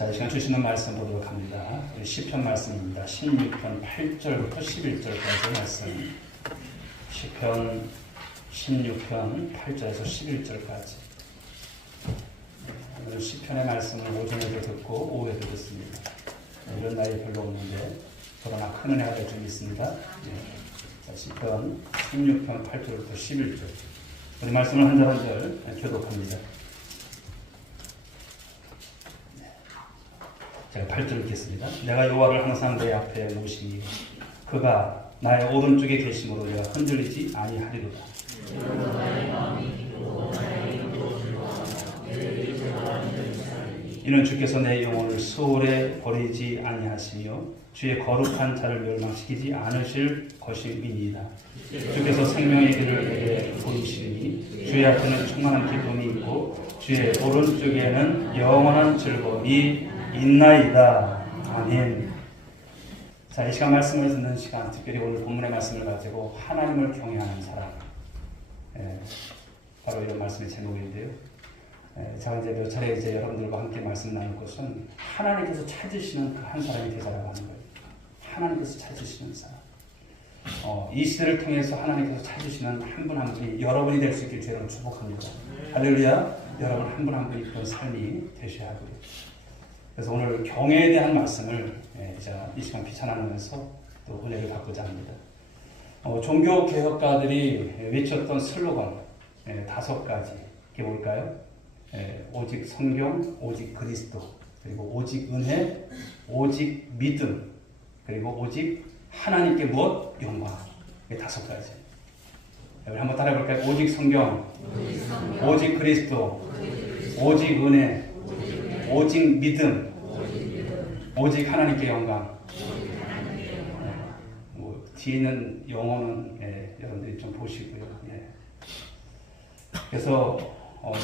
자, 이 시간 주시는 말씀 보도록 합니다. 시편 말씀입니다. 16편 8절부터 11절까지 말씀. 시편 16편 8절에서 11절까지. 오늘 시편의 말씀을 오전에도 듣고 오후에도 듣습니다. 이런 나이 별로 없는데 그러나 큰 은혜가 될 줄 믿습니다. 자, 시편 16편 8절부터 11절. 우리 말씀을 한 절 한 절 교독합니다. 제가 8절 읽겠습니다. 내가 여호와를 항상 내 앞에 모시니 그가 나의 오른쪽에 계심으로 내가 흔들리지 아니하리로다. 이는 주께서 내 영혼을 수월에 버리지 아니하시며 주의 거룩한 자를 멸망시키지 않으실 것임이니이다. 주께서 생명의 길을 내게 보이시니 주의 앞에는 충만한 기쁨이 있고 주의 오른쪽에는 영원한 즐거움이 있나이다. 아멘. 자, 이 시간 말씀을 듣는 시간, 특별히 오늘 본문의 말씀을 가지고 하나님을 경외하는 사람, 바로 이런 말씀의 제목인데요. 제가 이제 몇 차례 이제 여러분들과 함께 말씀 나눌 것은 하나님께서 찾으시는 그 한 사람이 되자라고 하는 거예요. 하나님께서 찾으시는 사람. 이 시대를 통해서 하나님께서 찾으시는 한 분 한 분이 여러분이 될 수 있길 저는 축복합니다. 할렐루야. 여러분 한 분 한 분이 그런 삶이 되셔야 하고요. 그래서 오늘 경애에 대한 말씀을 제가 이 시간 비춰나누면서 또 은혜를 받고자 합니다. 종교개혁가들이 외쳤던 슬로건 5가지. 이게 뭘까요? 오직 성경, 오직 그리스도, 그리고 오직 은혜, 오직 믿음, 그리고 오직 하나님께 무엇? 영광. 이 5가지. 우리 한번 따라해볼까요? 오직 성경, 오직 그리스도, 오직 은혜, 오직 믿음, 오직 하나님께 영광. 뒤에 있는 영어는 여러분들이 좀 보시고요. 그래서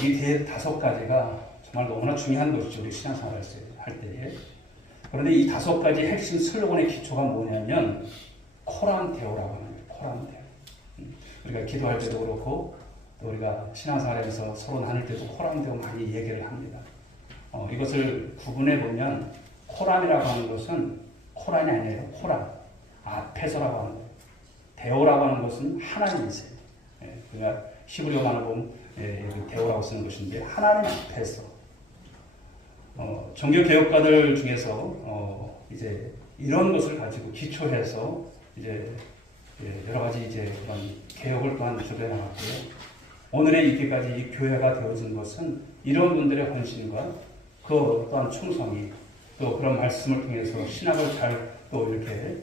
이 5가지가 정말 너무나 중요한 것이죠. 우리 신앙생활을 할 때에. 그런데 이 5가지 핵심 슬로건의 기초가 뭐냐면 코란데오라고 하는 거예요. 코란데오. 우리가 기도할 때도 그렇고 또 우리가 신앙생활에서 서로 나눌 때도 코란데오 많이 얘기를 합니다. 이것을 구분해 보면 코란이라고 하는 것은 코란이 아니에요. 코란. 앞에서라고 하는 거예요. 데오라고 하는 것은 하나님이세요. 그러니까 히브리어만을 보면 데오라고 쓰는 것인데 하나님 앞에서. 종교개혁가들 중에서 이제 이런 것을 가지고 기초해서 이제 여러 가지 이제 그런 개혁을 또한 주도해 나갔고요. 오늘의 이때까지 이 교회가 되어진 것은 이런 분들의 헌신과 그 또한 충성이 또 그런 말씀을 통해서 신학을 잘 또 이렇게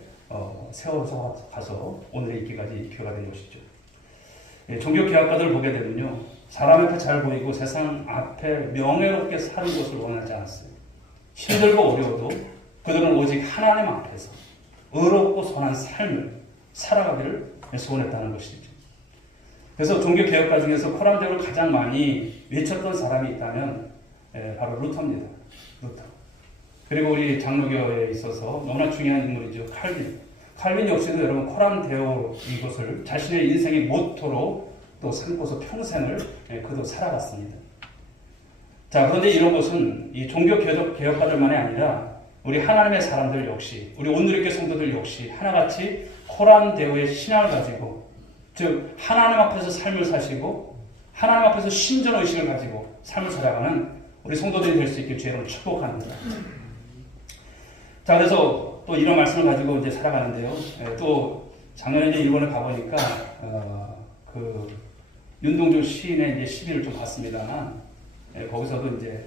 세워서 가서 오늘의 있기까지 교회가 된 것이죠. 종교개혁가들을 보게 되면요, 사람 앞에 잘 보이고 세상 앞에 명예롭게 사는 것을 원하지 않았어요. 힘들고 어려워도 그들은 오직 하나님 앞에서 의롭고 선한 삶을 살아가기를 소원했다는 것이죠. 그래서 종교개혁가 중에서 코란데오를 가장 많이 외쳤던 사람이 있다면 바로 루터입니다. 루터. 그리고 우리 장로교에 있어서 너무나 중요한 인물이죠. 칼빈. 칼빈 역시도 여러분 코란데오 이것을 자신의 인생의 모토로 또 삼고서 평생을 그도 살아갔습니다. 자, 그런데 이런 것은 이 종교개혁가들만이 아니라 우리 하나님의 사람들 역시, 우리 온누리교회 성도들 역시 하나같이 코란데오의 신앙을 가지고, 즉 하나님 앞에서 삶을 사시고 하나님 앞에서 신전의식을 가지고 삶을 살아가는 우리 성도들이 될 수 있길 주님으로 축복합니다. 자, 그래서 또 이런 말씀을 가지고 이제 살아가는데요. 또 작년에 이제 일본에 가보니까 그 윤동주 시인의 이제 시비를 좀 봤습니다만, 거기서도 이제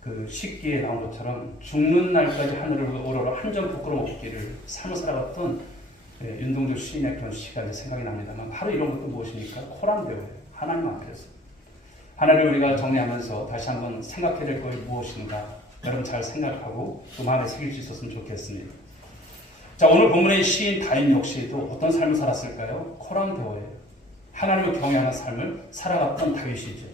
그 식기에 나온 것처럼 죽는 날까지 하늘을 오로라 한 점 부끄럼 없기를 삶을 살아갔던 윤동주 시인의 그런 시가 이제 생각이 납니다만, 바로 이런 것도 무엇입니까? 코란데오예요. 하나님 앞에서. 하나를 우리가 정리하면서 다시 한번 생각해야 될 것이 무엇인가, 여러분 잘 생각하고 또 마음에 새길 수 있었으면 좋겠습니다. 자, 오늘 본문의 시인 다윈 역시도 어떤 삶을 살았을까요? 코란데오예요. 하나님을 경외하는 삶을 살아갔던 다윗이죠.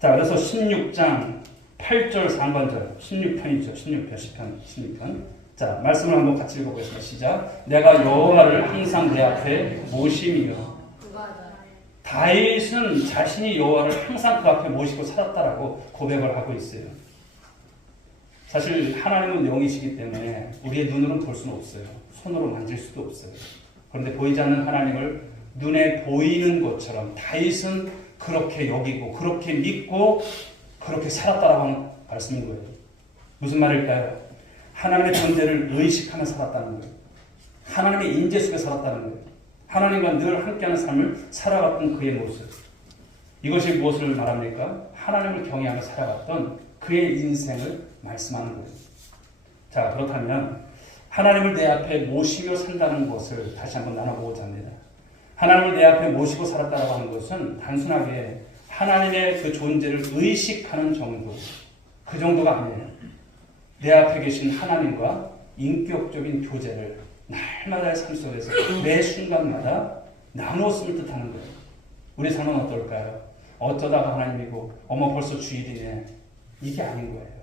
자, 그래서 16장 8절 상반절, 16편이죠. 16편, 10편, 16편. 자, 말씀을 한번 같이 읽어보겠습니다. 시작. 내가 여호와를 항상 내 앞에 모심이요. 다윗은 자신이 여호와를 항상 그 앞에 모시고 살았다라고 고백을 하고 있어요. 사실 하나님은 영이시기 때문에 우리의 눈으로는 볼 수는 없어요. 손으로 만질 수도 없어요. 그런데 보이지 않는 하나님을 눈에 보이는 것처럼 다윗은 그렇게 여기고 그렇게 믿고 그렇게 살았다라고 하는 말씀인 거예요. 무슨 말일까요? 하나님의 존재를 의식하며 살았다는 거예요. 하나님의 인재 속에 살았다는 거예요. 하나님과 늘 함께하는 삶을 살아갔던 그의 모습. 이것이 무엇을 말합니까? 하나님을 경외하며 살아갔던 그의 인생을 말씀하는 거예요. 자, 그렇다면 하나님을 내 앞에 모시며 산다는 것을 다시 한번 나눠보고자 합니다. 하나님을 내 앞에 모시고 살았다고 하는 것은 단순하게 하나님의 그 존재를 의식하는 정도, 그 정도가 아니에요. 내 앞에 계신 하나님과 인격적인 교제를 날마다의 삶 속에서 매 순간마다 나누었음을 뜻하는 거예요. 우리 삶은 어떨까요? 어쩌다가 하나님이고 어머 벌써 주일이네. 이게 아닌 거예요.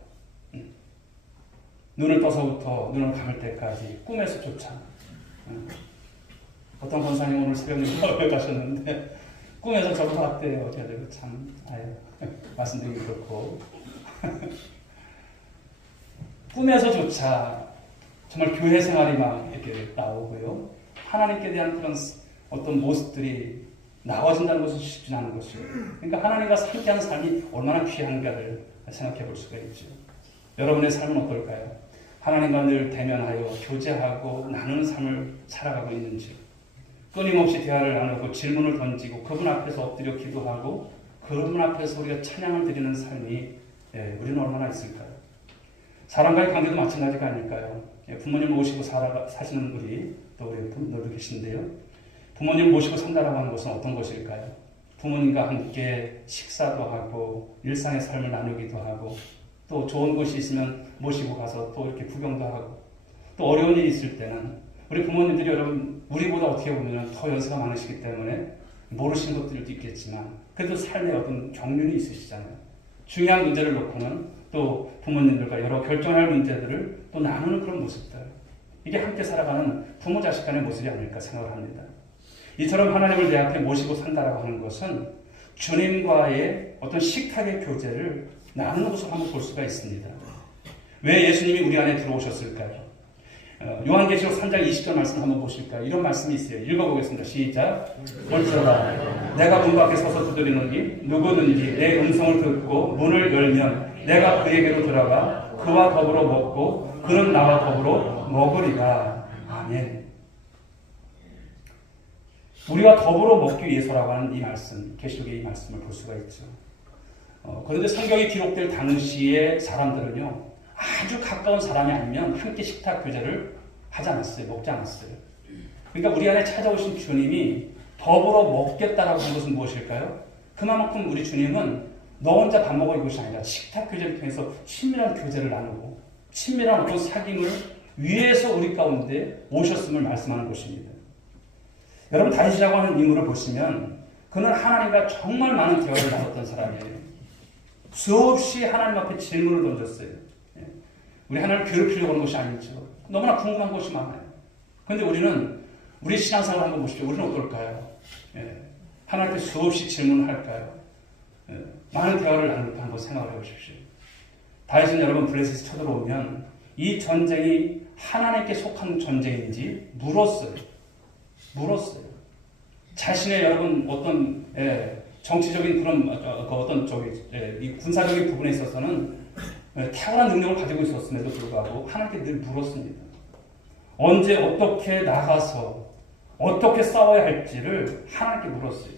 눈을 떠서부터 눈을 감을 때까지 꿈에서조차 어떤 권사님 오늘 새벽에 교회 가셨는데 꿈에서 저를 봤대요. 그래서 참 말씀드리기 그렇고 꿈에서조차 정말 교회 생활이 막 이렇게 나오고요. 하나님께 대한 그런 어떤 모습들이 나와진다는 것은 쉽지 않은 것이에요. 그러니까 하나님과 함께하는 삶이 얼마나 귀한가를 생각해 볼 수가 있죠. 여러분의 삶은 어떨까요? 하나님과 늘 대면하여 교제하고 나누는 삶을 살아가고 있는지, 끊임없이 대화를 나누고 질문을 던지고 그분 앞에서 엎드려 기도하고 그분 앞에서 우리가 찬양을 드리는 삶이 우리는 얼마나 있을까요? 사람과의 관계도 마찬가지가 아닐까요? 부모님 모시고 사시는 우리 또 우리 분들도 계신데요. 부모님 모시고 산다라고 하는 것은 어떤 것일까요? 부모님과 함께 식사도 하고 일상의 삶을 나누기도 하고 또 좋은 곳이 있으면 모시고 가서 또 이렇게 구경도 하고 또 어려운 일이 있을 때는 우리 부모님들이 여러분 우리보다 어떻게 보면 더 연세가 많으시기 때문에 모르시는 것들도 있겠지만 그래도 삶에 어떤 경륜이 있으시잖아요. 중요한 문제를 놓고는 또 부모님들과 여러 결정할 문제들을 또 나누는 그런 모습들, 이게 함께 살아가는 부모 자식 간의 모습이 아닐까 생각을 합니다. 이처럼 하나님을 내 앞에 모시고 산다라고 하는 것은 주님과의 어떤 식탁의 교제를 나누는 것을 한번 볼 수가 있습니다. 왜 예수님이 우리 안에 들어오셨을까요? 요한계시록 3장 20절 말씀 한번 보실까요? 이런 말씀이 있어요. 읽어보겠습니다. 시작. 볼지어다 내가 문 밖에 서서 두드리노니 누구든지 내 음성을 듣고 문을 열면 내가 그에게로 들어가 그와 더불어 먹고 그는 나와 더불어 먹으리라. 아멘. 우리와 더불어 먹기 위해서라고 하는 이 말씀, 계시록의 이 말씀을 볼 수가 있죠. 그런데 성경이 기록될 당시의 사람들은요, 아주 가까운 사람이 아니면 함께 식탁 교제를 하지 않았어요. 먹지 않았어요. 그러니까 우리 안에 찾아오신 주님이 더불어 먹겠다라고 하는 것은 무엇일까요? 그만큼 우리 주님은 너 혼자 밥 먹을 것이 아니라 식탁 교제를 통해서 친밀한 교제를 나누고 친밀한 어떤 사귐을 위해서 우리 가운데 오셨음을 말씀하는 것입니다. 여러분 다윗이라고 하는 인물을 보시면 그는 하나님과 정말 많은 대화를 나눴던 사람이에요. 수없이 하나님 앞에 질문을 던졌어요. 우리 하나님을 괴롭히려고 하는 것이 아니죠. 너무나 궁금한 것이 많아요. 그런데 우리는 우리 신앙생활을 한번 보십시오. 우리는 어떨까요? 하나님께 수없이 질문을 할까요? 많은 대화를 나눌까 한번 생각을 해보십시오. 다윗은 여러분 블레셋에 쳐들어오면 이 전쟁이 하나님께 속한 전쟁인지 물었어요. 자신의 여러분 어떤 정치적인 그런 어떤 이 군사적인 부분에 있어서는 탁월한 능력을 가지고 있었음에도 불구하고 하나님께 늘 물었습니다. 언제 어떻게 나가서 어떻게 싸워야 할지를 하나님께 물었어요.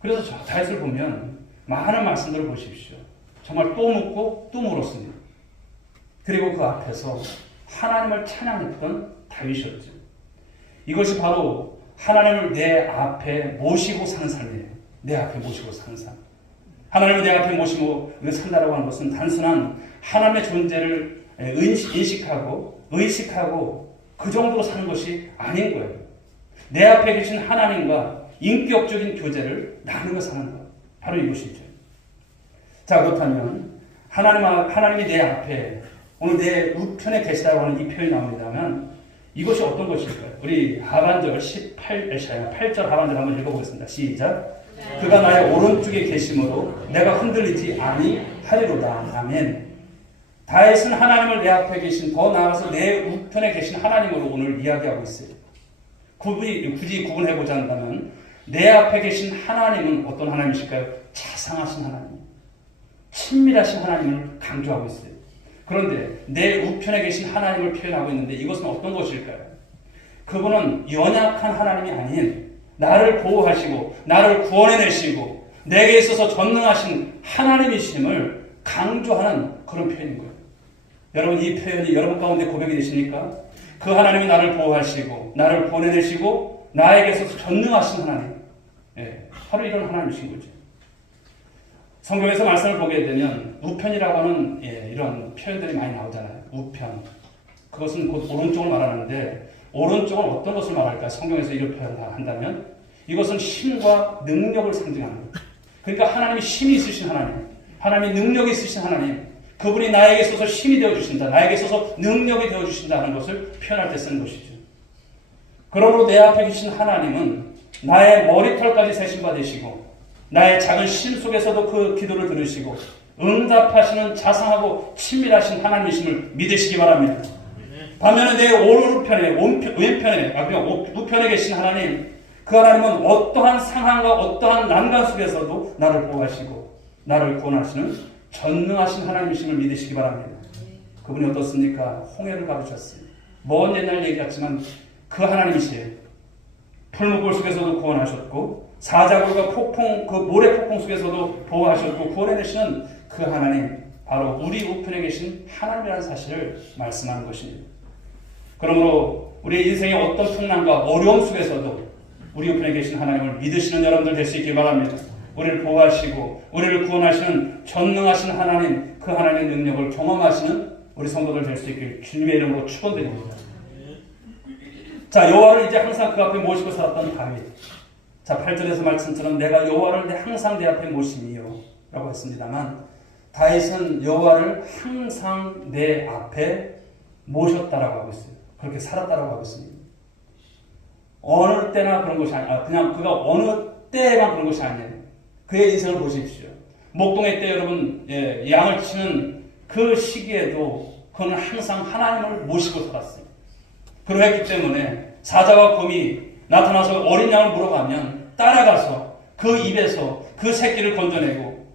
그래서 다윗을 보면 많은 말씀들을 보십시오. 정말 또 묻고 또 물었습니다. 그리고 그 앞에서 하나님을 찬양했던 다윗이었죠. 이것이 바로 하나님을 내 앞에 모시고 사는 삶이에요. 내 앞에 모시고 사는 삶. 하나님을 내 앞에 모시고 산다라고 하는 것은 단순한 하나님의 존재를 인식하고 의식하고 그 정도로 사는 것이 아닌 거예요. 내 앞에 계신 하나님과 인격적인 교제를 나누며 사는 것. 바로 이것이죠. 자, 그렇다면 하나님이 내 앞에 오늘 내 우편에 계시다고 하는 이 표현이 나옵니다만 이것이 어떤 것일까요? 우리 하반절 8절 하반절 한번 읽어보겠습니다. 시작. 네. 그가 나의 오른쪽에 계심으로 내가 흔들리지 아니하리로다. 아멘. 다윗은 하나님을 내 앞에 계신, 더 나아가서 내 우편에 계신 하나님으로 오늘 이야기하고 있어요. 굳이 구분해보자 한다면 내 앞에 계신 하나님은 어떤 하나님이실까요? 자상하신 하나님, 친밀하신 하나님을 강조하고 있어요. 그런데 내 우편에 계신 하나님을 표현하고 있는데 이것은 어떤 것일까요? 그분은 연약한 하나님이 아닌 나를 보호하시고 나를 구원해내시고 내게 있어서 전능하신 하나님이심을 강조하는 그런 표현인 거예요. 여러분, 이 표현이 여러분 가운데 고백이 되십니까? 그 하나님이 나를 보호하시고 나를 보내내시고 나에게 있어서 전능하신 하나님, 바로 이런 하나님이신 거죠. 성경에서 말씀을 보게 되면 우편이라고 하는 이런 표현들이 많이 나오잖아요. 우편, 그것은 곧 오른쪽을 말하는데 오른쪽은 어떤 것을 말할까? 성경에서 이런 표현을 한다면 이것은 힘과 능력을 상징합니다. 그러니까 하나님이 힘이 있으신 하나님, 하나님이 능력이 있으신 하나님, 그분이 나에게 있어서 힘이 되어주신다, 나에게 있어서 능력이 되어주신다 하는 것을 표현할 때 쓰는 것이죠. 그러므로 내 앞에 계신 하나님은 나의 머리털까지 세심바 되시고 나의 작은 심 속에서도 그 기도를 들으시고 응답하시는 자상하고 친밀하신 하나님이심을 믿으시기 바랍니다. 반면에 내 오른편에, 우편에 계신 하나님, 그 하나님은 어떠한 상황과 어떠한 난관 속에서도 나를 보호하시고 나를 구원하시는 전능하신 하나님이심을 믿으시기 바랍니다. 그분이 어떻습니까? 홍해를 가르쳤어요. 먼 옛날 얘기 같지만 그 하나님이시에요. 풀무불 속에서도 구원하셨고 사자굴과 폭풍, 그 모래 폭풍 속에서도 보호하셨고 구원해내시는 그 하나님, 바로 우리 우편에 계신 하나님이라는 사실을 말씀하는 것입니다. 그러므로 우리의 인생의 어떤 풍랑과 어려움 속에서도 우리 우편에 계신 하나님을 믿으시는 여러분들 될 수 있길 바랍니다. 우리를 보호하시고 우리를 구원하시는 전능하신 하나님, 그 하나님의 능력을 경험하시는 우리 성도들 될 수 있길 주님의 이름으로 축원드립니다. 자, 여호와를 이제 항상 그 앞에 모시고 살았던 다윗. 자, 8절에서 말씀처럼 내가 여호와를 항상 내 앞에 모심이요 라고 했습니다만 다윗은 여호와를 항상 내 앞에 모셨다라고 하고 있어요. 그렇게 살았다라고 하고 있습니다. 어느 때나 그런 것이 아니라 그냥 그가 어느 때만 그런 것이 아니에요. 그의 인생을 보십시오. 목동의 때 여러분 양을 치는 그 시기에도 그는 항상 하나님을 모시고 살았어요. 그러했기 때문에 사자와 곰이 나타나서 어린 양을 물어가면 따라가서 그 입에서 그 새끼를 건져내고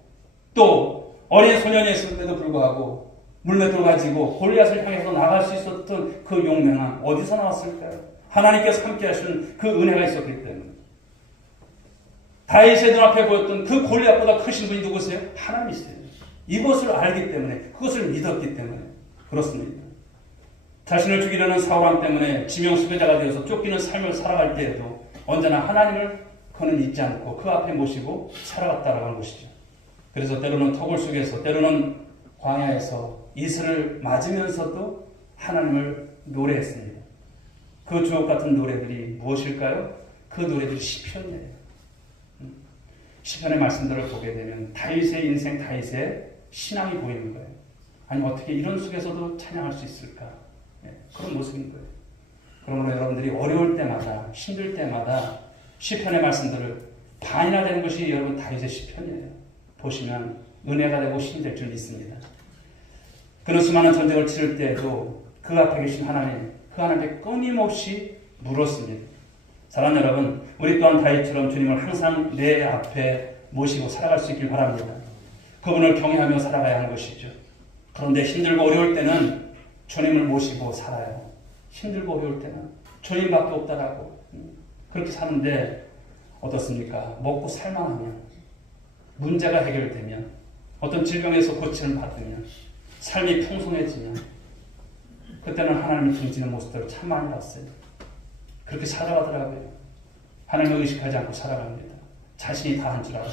또 어린 소년이 있을 때도 불구하고 물맷돌 가지고 골리앗을 향해서 나갈 수 있었던 그 용맹은 어디서 나왔을까요? 하나님께서 함께 하시는 그 은혜가 있었기 때문에. 다윗의 눈앞에 보였던 그 골리앗보다 크신 분이 누구세요? 하나님이세요. 이것을 알기 때문에, 그것을 믿었기 때문에 그렇습니다. 자신을 죽이려는 사울왕 때문에 지명 수배자가 되어서 쫓기는 삶을 살아갈 때에도 언제나 하나님을 그는 잊지 않고 그 앞에 모시고 살아갔다라고 하는 것이죠. 그래서 때로는 토굴 속에서, 때로는 광야에서 이슬을 맞으면서도 하나님을 노래했습니다. 그 주옥 같은 노래들이 무엇일까요? 그 노래들이 시편이에요. 시편의 말씀들을 보게 되면 다윗의 인생, 다윗의 신앙이 보이는 거예요. 아니 어떻게 이런 속에서도 찬양할 수 있을까? 그런 모습인 거예요. 그러므로 여러분들이 어려울 때마다, 힘들 때마다 시편의 말씀들을 반이나 되는 것이 여러분 다윗의 시편이에요. 보시면 은혜가 되고 힘이 될 줄 믿습니다. 그는 수많은 전쟁을 치를 때에도 그 앞에 계신 하나님, 그 하나님께 끊임없이 물었습니다. 사랑하는 여러분, 우리 또한 다윗처럼 주님을 항상 내 앞에 모시고 살아갈 수 있길 바랍니다. 그분을 경외하며 살아가야 하는 것이죠. 그런데 힘들고 어려울 때는 주님을 모시고 살아요. 힘들고 어려울 때는 주님밖에 없다라고 그렇게 사는데 어떻습니까? 먹고 살만하면, 문제가 해결되면, 어떤 질병에서 고침을 받으면, 삶이 풍성해지면 그때는 하나님이 등지는 모습들을 참 많이 봤어요. 그렇게 살아가더라고요. 하나님을 의식하지 않고 살아갑니다. 자신이 다 한 줄 알아요.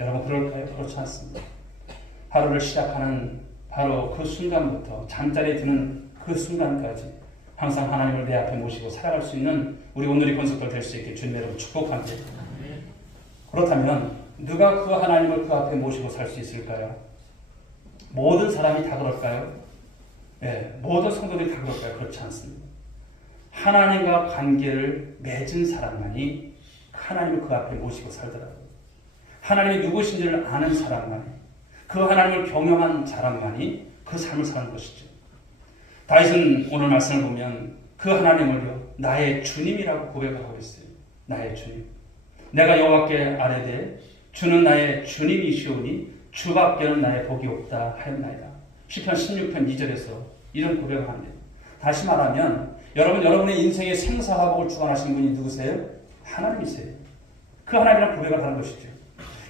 여러분 그럴까요? 그렇지 않습니다. 하루를 시작하는 바로 그 순간부터 잠자리에 드는 그 순간까지 항상 하나님을 내 앞에 모시고 살아갈 수 있는 우리 오늘의 권속들 될 수 있게 주님의 이름으로 축복합니다. 그렇다면 누가 그 하나님을 그 앞에 모시고 살 수 있을까요? 모든 사람이 다 그럴까요? 모든 성도들이 다 그럴까요? 그렇지 않습니다. 하나님과 관계를 맺은 사람만이 하나님을 그 앞에 모시고 살더라고요. 하나님이 누구신지를 아는 사람만이, 그 하나님을 경험한 사람만이 그 삶을 사는 것이죠. 다윗은 오늘 말씀을 보면 그 하나님을요 나의 주님이라고 고백하고 있어요. 나의 주님. 내가 여호와께 아뢰되 주는 나의 주님이시오니 주밖에는 나의 복이 없다 하였나이다. 시편 16편 2절에서 이런 고백을 합니다. 다시 말하면 여러분의 인생의 생사화복을 주관하신 분이 누구세요? 하나님이세요. 그 하나님이랑 고백을 하는 것이죠.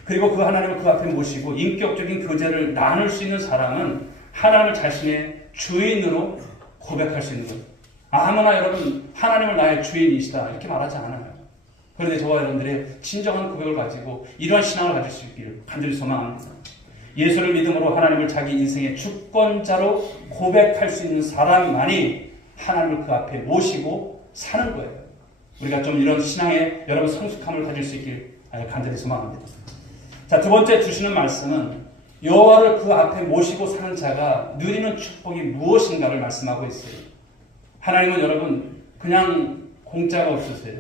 그리고 그 하나님을 그 앞에 모시고 인격적인 교제를 나눌 수 있는 사람은 하나님을 자신의 주인으로 고백할 수 있는 거예요. 아무나 여러분 하나님을 나의 주인이시다 이렇게 말하지 않아요. 그런데 저와 여러분들의 진정한 고백을 가지고 이러한 신앙을 가질 수 있기를 간절히 소망합니다. 예수를 믿음으로 하나님을 자기 인생의 주권자로 고백할 수 있는 사람만이 하나님을 그 앞에 모시고 사는 거예요. 우리가 좀 이런 신앙에 여러분 성숙함을 가질 수 있길 간절히 소망합니다. 자, 두 번째 주시는 말씀은 여호와를 그 앞에 모시고 사는 자가 누리는 축복이 무엇인가를 말씀하고 있어요. 하나님은 여러분 그냥 공짜가 없으세요.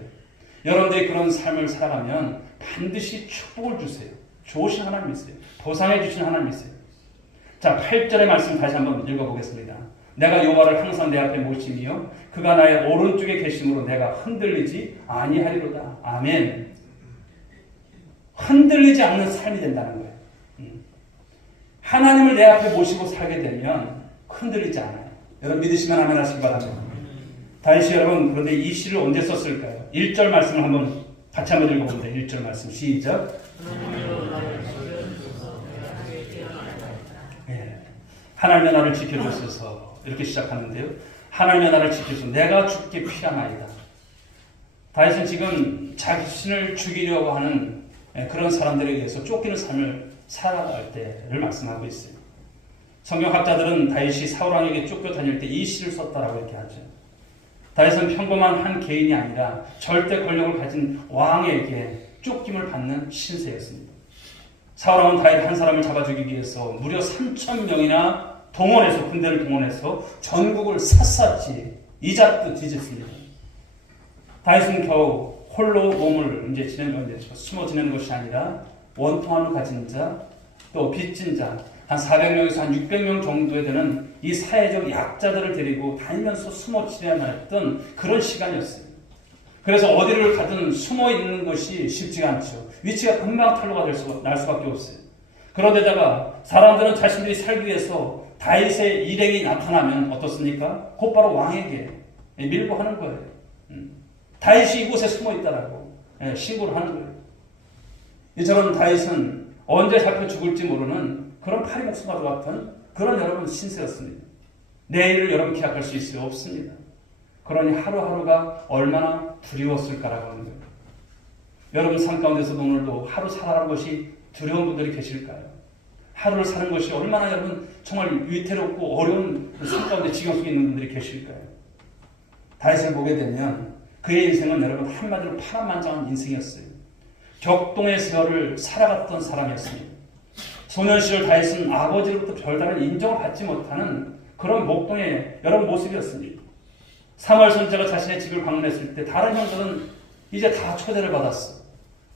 여러분들이 그런 삶을 살아가면 반드시 축복을 주세요. 좋으신 하나님이세요. 보상해 주신 하나님이세요. 자, 8절의 말씀 다시 한번 읽어보겠습니다. 내가 여호와를 항상 내 앞에 모시며 그가 나의 오른쪽에 계심으로 내가 흔들리지 아니하리로다. 아멘. 흔들리지 않는 삶이 된다는 거예요. 하나님을 내 앞에 모시고 살게 되면 흔들리지 않아요. 여러분 믿으시면 아멘 하시기 바랍니다. 다윗이 여러분 그런데 이 시를 언제 썼을까요? 1절 말씀을 한번 같이 한번 읽어봅니다. 1절 말씀 시작. 예. 하나님의 나를 지켜주소서 이렇게 시작하는데요. 하나님의 나를 지켜주소서 내가 죽게 피하나이다. 다윗은 지금 자신을 죽이려고 하는 그런 사람들에 의해서 쫓기는 삶을 살아갈 때를 말씀하고 있어요. 성경학자들은 다윗이 사울왕에게 쫓겨 다닐 때 이 시를 썼다라고 이렇게 하죠. 다윗은 평범한 한 개인이 아니라 절대 권력을 가진 왕에게 쫓김을 받는 신세였습니다. 사울왕은 다윗 한 사람을 잡아 죽이기 위해서 무려 3,000명이나 동원해서 군대를 동원해서 전국을 샅샅이 이잡듯 뒤졌습니다. 다윗은 겨우 홀로 몸을 이제 숨어 지내는 것이 아니라 원통함을 가진 자, 또 빚진 자, 한 400명에서 한 600명 정도에 되는 이 사회적 약자들을 데리고 다니면서 숨어 지내야만 했던 그런 시간이었어요. 그래서 어디를 가든 숨어 있는 것이 쉽지가 않죠. 위치가 금방 탄로가 날 수밖에 없어요. 그런데다가 사람들은 자신들이 살기 위해서 다윗의 일행이 나타나면 어떻습니까? 곧바로 왕에게 밀고 하는 거예요. 다윗이 이곳에 숨어 있다라고 신고를 하는 거예요. 이처럼 다윗은 언제 잡혀 죽을지 모르는 그런 파리 목숨과 같은 그런 여러분 신세였습니다. 내일을 여러분 기약할 수 있어요? 없습니다. 그러니 하루하루가 얼마나 두려웠을까라고 하는 거예요. 여러분 삶 가운데서도 오늘도 하루 살아가는 것이 두려운 분들이 계실까요? 하루를 사는 것이 얼마나 여러분 정말 위태롭고 어려운 삶 가운데 지경 속에 있는 분들이 계실까요? 다윗을 보게 되면 그의 인생은 여러분 한마디로 파란만장한 인생이었어요. 격동의 세월을 살아갔던 사람이었습니다. 소년 시절 다윗은 아버지로부터 별다른 인정을 받지 못하는 그런 목동의 여러분 모습이었습니다. 사무엘 선지자가 자신의 집을 방문했을 때 다른 형들은 이제 다 초대를 받았어.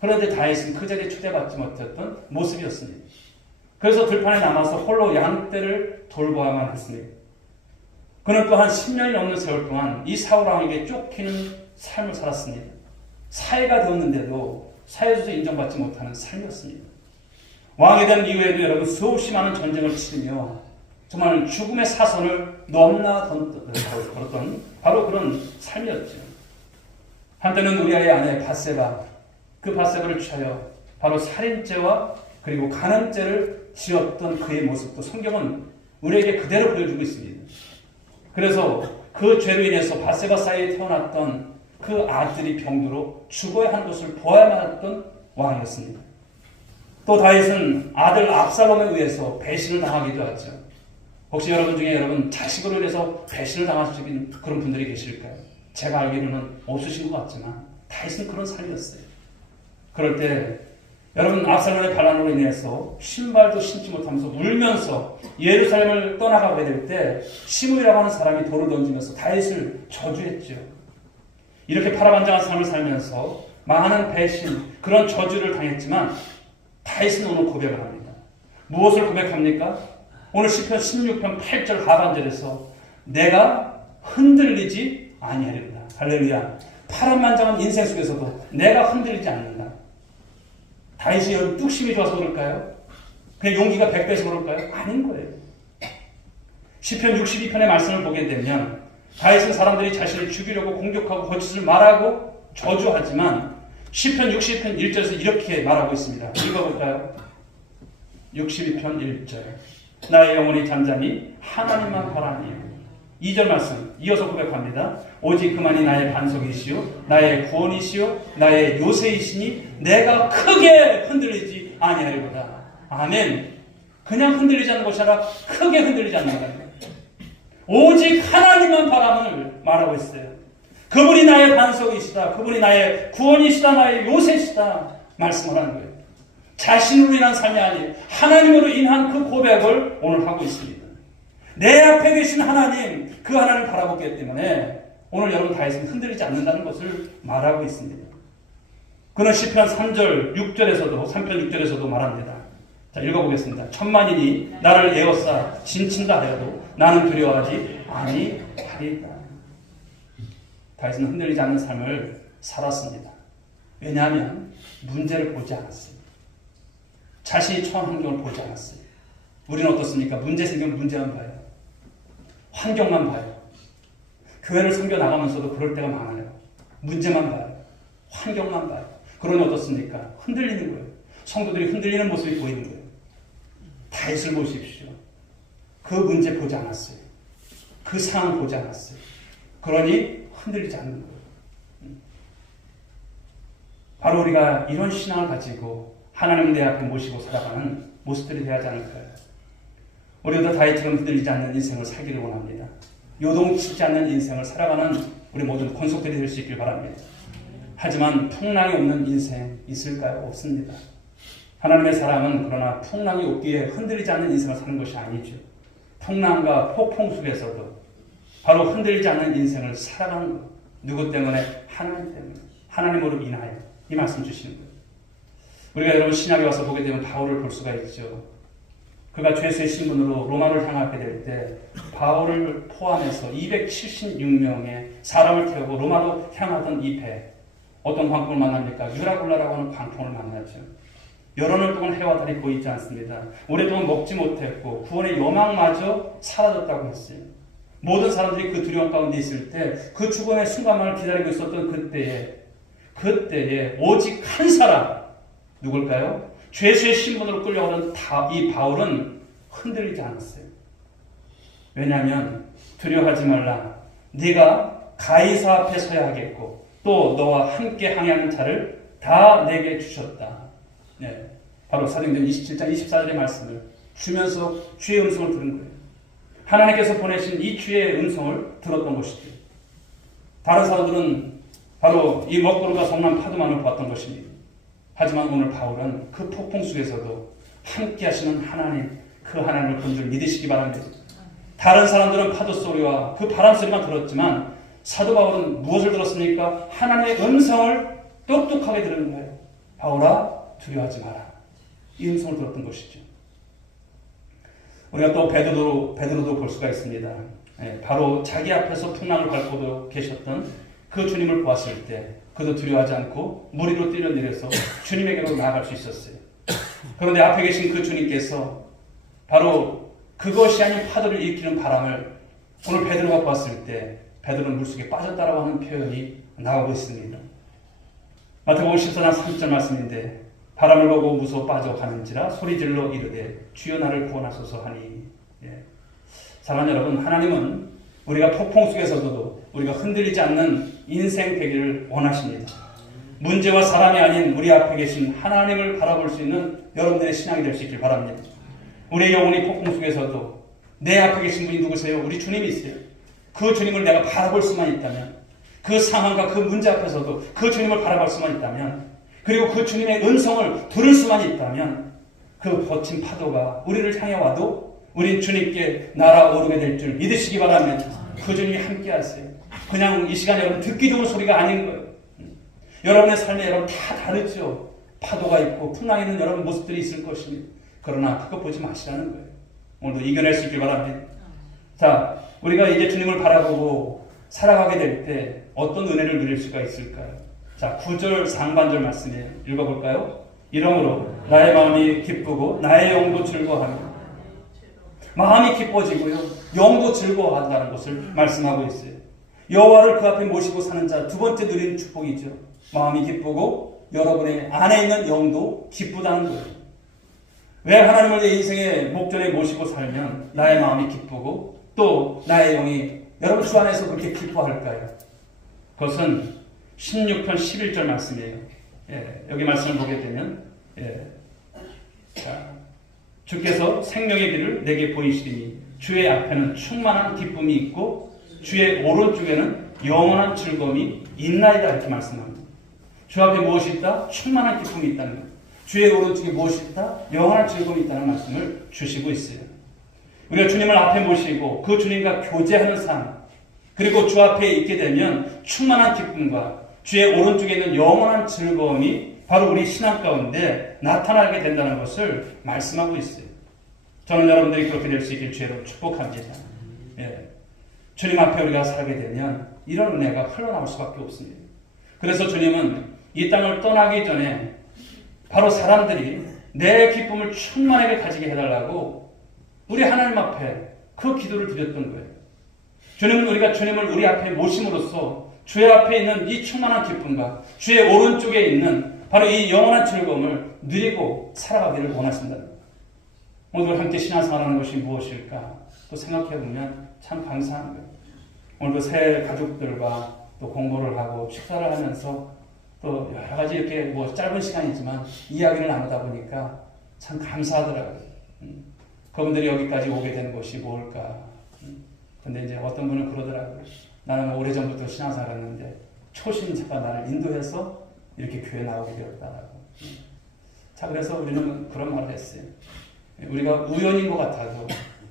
그런데 다윗은 그 자리에 초대받지 못했던 모습이었습니다. 그래서 들판에 남아서 홀로 양떼를 돌보아야만 했습니다. 그는 또한 10년이 넘는 세월 동안 이 사울왕에게 쫓기는 삶을 살았습니다. 사회가 되었는데도 사회에서 인정받지 못하는 삶이었습니다. 왕이 된 이후에도 여러분 수없이 많은 전쟁을 치르며 정말 죽음의 사선을 넘나 걸었던 바로 그런 삶이었죠. 한때는 우리아의 아내 밧세바, 그 밧세바를 취하여 바로 살인죄와 그리고 간음죄를 지었던 그의 모습도 성경은 우리에게 그대로 보여주고 있습니다. 그래서 그 죄로 인해서 밧세바 사이에 태어났던 그 아들이 병들어 죽어야 하는 것을 보아야만 했던 왕이었습니다. 또 다윗은 아들 압살롬에 의해서 배신을 당하기도 하죠. 혹시 여러분 중에 여러분 자식으로 인해서 배신을 당하신 그런 분들이 계실까요? 제가 알기로는 없으신 것 같지만 다윗은 그런 삶이었어요. 그럴 때 여러분 압살롬의 반란으로 인해서 신발도 신지 못하면서 울면서 예루살렘을 떠나가게 될 때 시므이라고 하는 사람이 돌을 던지면서 다윗을 저주했죠. 이렇게 파란만장한 삶을 살면서 많은 배신, 그런 저주를 당했지만 다윗은 오늘 고백을 합니다. 무엇을 고백합니까? 오늘 시편 16편 8절 하반절에서 내가 흔들리지 아니하리로다. 할렐루야. 파란만장한 인생 속에서도 내가 흔들리지 않는다. 다윗이 이런 뚝심이 좋아서 그럴까요? 그냥 용기가 100배서 그럴까요? 아닌 거예요. 시편 62편의 말씀을 보게 되면 다윗은 사람들이 자신을 죽이려고 공격하고 거짓을 말하고 저주하지만 시편 60편 1절에서 이렇게 말하고 있습니다. 읽어볼까요? 62편 1절 나의 영혼이 잠잠히 하나님만 바라니요. 2절 말씀 이어서 고백합니다. 오직 그만이 나의 반석이시요 나의 구원이시요 나의 요새이시니 내가 크게 흔들리지 아니하리로다. 아멘. 그냥 흔들리지 않는 것이 아니라 크게 흔들리지 않는다. 오직 하나님만 바람을 말하고 있어요. 그분이 나의 반석이시다. 그분이 나의 구원이시다. 나의 요새시다. 말씀을 하는 거예요. 자신으로 인한 삶이 아니에요. 하나님으로 인한 그 고백을 오늘 하고 있습니다. 내 앞에 계신 하나님, 그 하나님을 바라보기 때문에 오늘 여러분 다윗은 흔들리지 않는다는 것을 말하고 있습니다. 그는 시편 3절 6절에서도 3편 6절에서도 말합니다. 자, 읽어보겠습니다. 천만인이 나를 에워싸 진친다 하여도 나는 두려워하지 아니하리이다. 다윗은 흔들리지 않는 삶을 살았습니다. 왜냐하면 문제를 보지 않았습니다. 자신이 처한 환경을 보지 않았어요. 우리는 어떻습니까? 문제 생기면 문제만 봐요. 환경만 봐요. 교회를 섬겨 나가면서도 그럴 때가 많아요. 문제만 봐요. 환경만 봐요. 그러니 어떻습니까? 흔들리는 거예요. 성도들이 흔들리는 모습이 보이는 거예요. 다윗을 보십시오. 그 문제 보지 않았어요. 그 상황 보지 않았어요. 그러니 흔들리지 않는 거예요. 바로 우리가 이런 신앙을 가지고 하나님 내 앞에 모시고 살아가는 모습들이 되어야 하지 않을까요? 우리도 다윗처럼 흔들리지 않는 인생을 살기를 원합니다. 요동치지 않는 인생을 살아가는 우리 모든 권속들이 될 수 있길 바랍니다. 하지만 풍랑이 없는 인생 있을까요? 없습니다. 하나님의 사람은 그러나 풍랑이 없기에 흔들리지 않는 인생을 사는 것이 아니죠. 풍랑과 폭풍 속에서도 바로 흔들리지 않는 인생을 살아가는 것. 누구 때문에? 하나님 때문에. 하나님으로 인하여 이 말씀 주시는 거예요. 우리가 여러분 신약에 와서 보게 되면 바울을 볼 수가 있죠. 그가 죄수의 신분으로 로마를 향하게 될 때 바울을 포함해서 276명의 사람을 태우고 로마로 향하던 이 배, 어떤 광풍을 만납니까? 유라굴라라고 하는 광풍을 만나죠. 여러 날 동안 해와 달이 보이지 않습니다. 오랫동안 먹지 못했고 구원의 여망마저 사라졌다고 했어요. 모든 사람들이 그 두려움 가운데 있을 때 그 죽음의 순간만을 기다리고 있었던 그때에 오직 한 사람, 누굴까요? 죄수의 신분으로 끌려오는 이 바울은 흔들리지 않았어요. 왜냐하면 두려워하지 말라. 네가 가이사 앞에 서야 하겠고 또 너와 함께 항해하는 자를 다 내게 주셨다. 네, 바로 사도행전 27장 24절의 말씀을 주면서 주의 음성을 들은 거예요. 하나님께서 보내신 이 주의 음성을 들었던 것이죠. 다른 사람들은 바로 이 먹구름과 성난 파도만을 보았던 것입니다. 하지만 오늘 바울은 그 폭풍 속에서도 함께 하시는 하나님, 그 하나님을 본줄 믿으시기 바랍니다. 다른 사람들은 파도 소리와 그 바람 소리만 들었지만 사도 바울은 무엇을 들었습니까? 하나님의 음성을 똑똑하게 들은 거예요. 바울아, 두려워하지 마라. 이 음성을 들었던 것이죠. 우리가 또 베드로도 볼 수가 있습니다. 바로 자기 앞에서 풍랑을 밟고 계셨던 그 주님을 보았을 때 그도 두려워하지 않고 물 위로 뛰어내려서 주님에게로 나아갈 수 있었어요. 그런데 앞에 계신 그 주님께서 바로 그것이 아닌 파도를 일으키는 바람을 오늘 베드로가 보았을 때 베드로는 물속에 빠졌다라고 하는 표현이 나오고 있습니다. 마태복음 14장 3절 말씀인데 바람을 보고 무서워 빠져가는지라 소리질러 이르되 주여 나를 구원하소서 하니. 사랑하는 여러분, 하나님은 우리가 폭풍 속에서도 우리가 흔들리지 않는 인생 되기를 원하십니다. 문제와 사람이 아닌 우리 앞에 계신 하나님을 바라볼 수 있는 여러분들의 신앙이 될 수 있길 바랍니다. 우리의 영혼이 폭풍 속에서도 내 앞에 계신 분이 누구세요? 우리 주님이세요. 그 주님을 내가 바라볼 수만 있다면, 그 상황과 그 문제 앞에서도 그 주님을 바라볼 수만 있다면, 그리고 그 주님의 음성을 들을 수만 있다면 그 거친 파도가 우리를 향해 와도 우린 주님께 날아오르게 될 줄 믿으시기 바랍니다. 그 주님이 함께 하세요. 그냥 이 시간에 여러분 듣기 좋은 소리가 아닌 거예요. 여러분의 삶에 여러분 다 다르죠. 파도가 있고 풍랑이 있는 여러분 모습들이 있을 것입니다. 그러나 그거 보지 마시라는 거예요. 오늘도 이겨낼 수 있길 바랍니다. 자, 우리가 이제 주님을 바라보고 살아가게 될 때 어떤 은혜를 누릴 수가 있을까요? 자, 9절 상반절 말씀이에요. 읽어볼까요? 이러므로 나의 마음이 기쁘고 나의 영도 즐거워하며, 마음이 기뻐지고요, 영도 즐거워한다는 것을 말씀하고 있어요. 여호와를 그 앞에 모시고 사는 자, 두 번째 누리는 축복이죠. 마음이 기쁘고 여러분의 안에 있는 영도 기쁘다는 거예요. 왜 하나님을 내 인생의 목전에 모시고 살면 나의 마음이 기쁘고 또 나의 영이 여러분 주 안에서 그렇게 기뻐할까요? 그것은 16편 11절 말씀이에요. 여기 말씀을 보게 되면, 자, 주께서 생명의 길을 내게 보이시리니 주의 앞에는 충만한 기쁨이 있고 주의 오른쪽에는 영원한 즐거움이 있나이다, 이렇게 말씀합니다. 주 앞에 무엇이 있다? 충만한 기쁨이 있다는 것. 주의 오른쪽에 무엇이 있다? 영원한 즐거움이 있다는 말씀을 주시고 있어요. 우리가 주님을 앞에 모시고 그 주님과 교제하는 삶, 그리고 주 앞에 있게 되면 충만한 기쁨과 주의 오른쪽에 있는 영원한 즐거움이 바로 우리 신앙 가운데 나타나게 된다는 것을 말씀하고 있어요. 저는 여러분들이 그렇게 될 수 있길 주로 축복합니다. 주님 앞에 우리가 살게 되면 이런 은혜가 흘러나올 수밖에 없습니다. 그래서 주님은 이 땅을 떠나기 전에 바로 사람들이 내 기쁨을 충만하게 가지게 해달라고 우리 하나님 앞에 그 기도를 드렸던 거예요. 주님은 우리가 주님을 우리 앞에 모심으로써 주의 앞에 있는 이 충만한 기쁨과 주의 오른쪽에 있는 바로 이 영원한 즐거움을 누리고 살아가기를 원하신다. 오늘 함께 신앙생활하는 것이 무엇일까? 또 생각해보면 참 감사한 거예요. 오늘도 새 가족들과 또 공부를 하고 식사를 하면서 또 여러 가지 이렇게 뭐 짧은 시간이지만 이야기를 나누다 보니까 참 감사하더라고요. 그분들이 여기까지 오게 된 것이 뭘까? 근데 이제 어떤 분은 그러더라고요. 나는 오래전부터 신앙생활을 했는데 초신자가 나를 인도해서 이렇게 교회 나오게 되었다라고. 자, 그래서 우리는 그런 말을 했어요. 우리가 우연인 것 같아도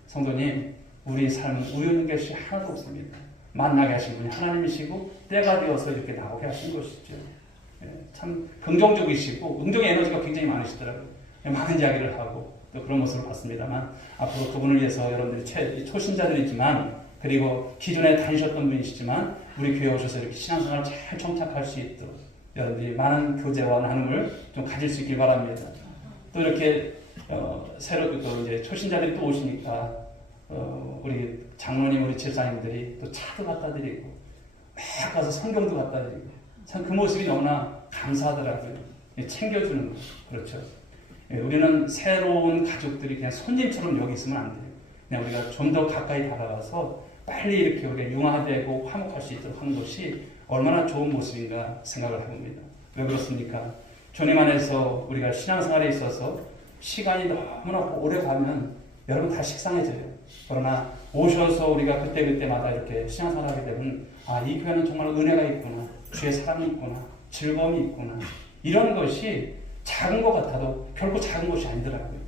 성도님, 우리 삶은 우연인 것이 하나도 없습니다. 만나게 하신 분이 하나님이시고 때가 되어서 이렇게 나오게 하신 것이죠. 참 긍정적이시고 긍정의 에너지가 굉장히 많으시더라고요. 많은 이야기를 하고 또 그런 모습을 봤습니다만, 앞으로 그분을 위해서 여러분들이 초신자들이지만, 그리고 기존에 다니셨던 분이시지만 우리 교회에 오셔서 이렇게 신앙생활을 잘 정착할 수 있도록 여러분들이 많은 교제와 나눔을 좀 가질 수 있길 바랍니다. 또 이렇게 새로 또 이제 초신자들이 또 오시니까 우리 장로님, 우리 집사님들이 또 차도 갖다 드리고 막 가서 성경도 갖다 드리고 참 그 모습이 너무나 감사하더라고요. 챙겨주는 거. 그렇죠. 우리는 새로운 가족들이 그냥 손님처럼 여기 있으면 안 돼요. 그냥 우리가 좀 더 가까이 다가가서 빨리 이렇게 우리가 융화되고 화목할 수 있도록 하는 것이 얼마나 좋은 모습인가 생각을 해봅니다. 왜 그렇습니까? 주님 안에서 우리가 신앙생활에 있어서 시간이 너무나 오래 가면 여러분 다 식상해져요. 그러나 오셔서 우리가 그때그때마다 이렇게 신앙생활하게 되면, 아, 이 교회는 정말 은혜가 있구나, 주의 사랑이 있구나, 즐거움이 있구나, 이런 것이 작은 것 같아도 결코 작은 것이 아니더라고요.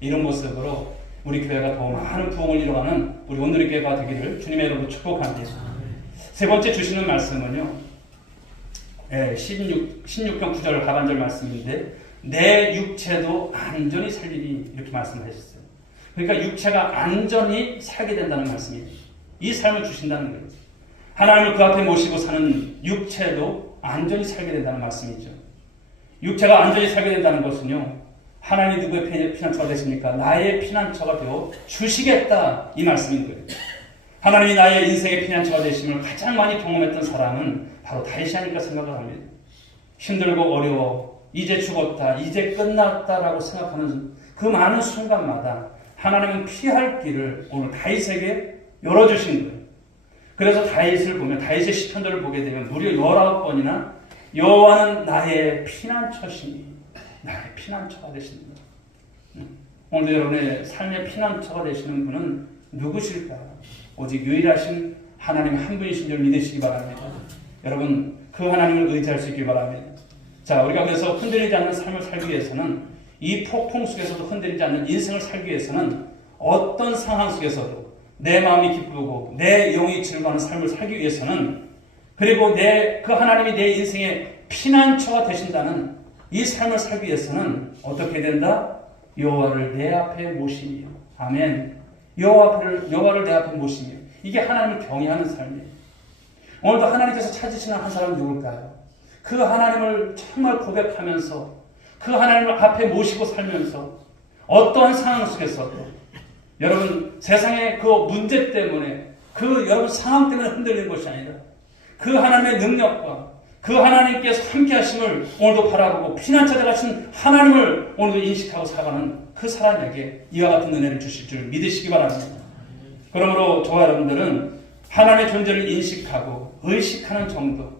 이런 모습으로 우리 교회가 더 많은 부흥을 이뤄가는 우리 오늘의 교회가 되기를 주님의 이름으로 축복합니다. 세 번째 주시는 말씀은요, 16편 9절 하반절 말씀인데, 내 육체도 안전히 살리니, 이렇게 말씀하셨어요. 그러니까 육체가 안전히 살게 된다는 말씀이에요. 이 삶을 주신다는 거예요. 하나님을 그 앞에 모시고 사는 육체도 안전히 살게 된다는 말씀이죠. 육체가 안전히 살게 된다는 것은요, 하나님이 누구의 피난처가 되십니까? 나의 피난처가 되어 주시겠다, 이 말씀인 거예요. 하나님이 나의 인생의 피난처가 되심을 가장 많이 경험했던 사람은 바로 다윗이 아닐까 생각을 합니다. 힘들고 어려워, 이제 죽었다, 이제 끝났다라고 생각하는 그 많은 순간마다 하나님은 피할 길을 오늘 다윗에게 열어주신 거예요. 그래서 다윗을 보면, 다윗의 시편들을 보게 되면 무려 19번이나 여호와는 나의 피난처시니, 나의 피난처가 되십니다. 오늘 여러분의 삶의 피난처가 되시는 분은 누구실까요? 오직 유일하신 하나님 한 분이신 줄 믿으시기 바랍니다. 여러분, 그 하나님을 의지할 수 있길 바랍니다. 자, 우리가 그래서 흔들리지 않는 삶을 살기 위해서는, 이 폭풍 속에서도 흔들리지 않는 인생을 살기 위해서는 어떤 상황 속에서도 내 마음이 기쁘고 내 영이 즐거워하는 삶을 살기 위해서는, 그리고 그 하나님이 내 인생의 피난처가 되신다는 이 삶을 살기 위해서는 어떻게 된다? 여호와를 내 앞에 모시며. 아멘. 여호와를 내 앞에 모시며. 이게 하나님을 경외하는 삶이에요. 오늘도 하나님께서 찾으시는 한 사람은 누굴까요? 그 하나님을 정말 고백하면서 그 하나님을 앞에 모시고 살면서 어떠한 상황 속에서도 여러분 세상의 그 문제 때문에 그 여러분 상황 때문에 흔들리는 것이 아니라 그 하나님의 능력과 그 하나님께서 함께 하심을 오늘도 바라보고 피난 찾아가신 하나님을 오늘도 인식하고 살아가는 그 사람에게 이와 같은 은혜를 주실 줄 믿으시기 바랍니다. 그러므로 저와 여러분들은 하나님의 존재를 인식하고 의식하는 정도,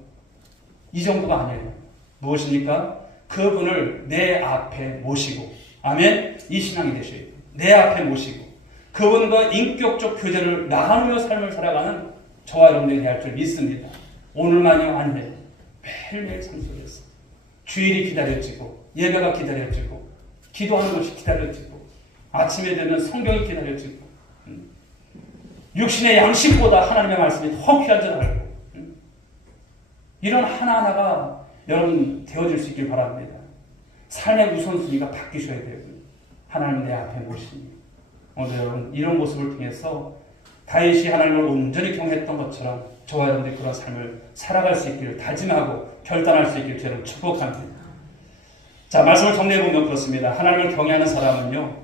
이 정도가 아니에요. 무엇입니까? 그분을 내 앞에 모시고, 아멘. 이 신앙이 되셔야 돼요. 내 앞에 모시고 그분과 인격적 교제를 나누며 삶을 살아가는 저와 여러분들이 되할 줄 믿습니다. 오늘만이 아니에요. 매일매일 삶 속에서 주일이 기다려지고 예배가 기다려지고 기도하는 것이 기다려지고 아침에 되면 성경이 기다려지고 육신의 양식보다 하나님의 말씀이 더 귀한 줄 알고 이런 하나하나가 여러분 되어질 수 있길 바랍니다. 삶의 우선순위가 바뀌셔야 되고요. 하나님 내 앞에 모시니 오늘 여러분 이런 모습을 통해서 다윗이 하나님을 온전히 경외했던 것처럼 저와 여러분들이 그런 삶을 살아갈 수 있기를 다짐하고 결단할 수 있기를 저는 축복합니다. 자, 말씀을 정리해보면 그렇습니다. 하나님을 경외하는 사람은요,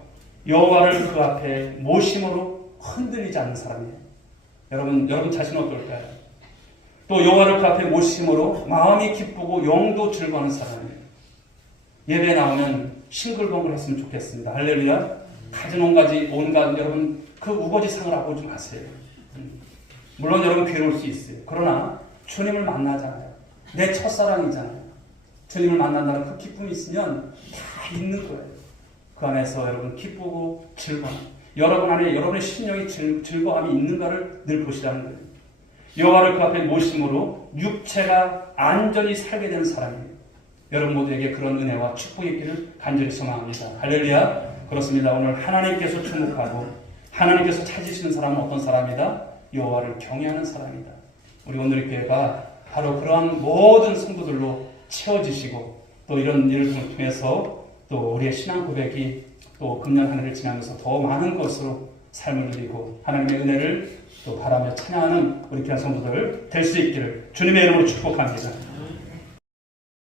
여호와를 그 앞에 모심으로 흔들리지 않는 사람이에요. 여러분 자신은 어떨까요? 또 여호와를 그 앞에 모심으로 마음이 기쁘고 영도 즐거워하는 사람이에요. 예배에 나오면 싱글벙글 했으면 좋겠습니다. 할렐루야. 가진 온갖 여러분 그 우거지상을 하고 좀 마세요. 물론 여러분 괴로울 수 있어요. 그러나 주님을 만나잖아요. 내 첫사랑이잖아요. 주님을 만난다는 그 기쁨이 있으면 다 있는 거예요. 그 안에서 여러분 기쁘고 즐거워. 여러분 안에 여러분의 심령이 즐거움이 있는가를 늘 보시라는 거예요. 여호와를 그 앞에 모심으로 육체가 안전히 살게 되는 사람이에요. 여러분 모두에게 그런 은혜와 축복이 있기를 간절히 소망합니다. 할렐루야. 그렇습니다. 오늘 하나님께서 주목하고 하나님께서 찾으시는 사람은 어떤 사람이다? 여호와를 경외하는 사람이다. 우리 오늘의 교회가 바로 그러한 모든 성도들로 채워지시고 또 이런 일을 통해서 또 우리의 신앙 고백이 또 금년 한 해를 지나면서 더 많은 것으로 삶을 누리고 하나님의 은혜를 또 바라며 찬양하는 우리 귀한 성도들 될 수 있기를 주님의 이름으로 축복합니다.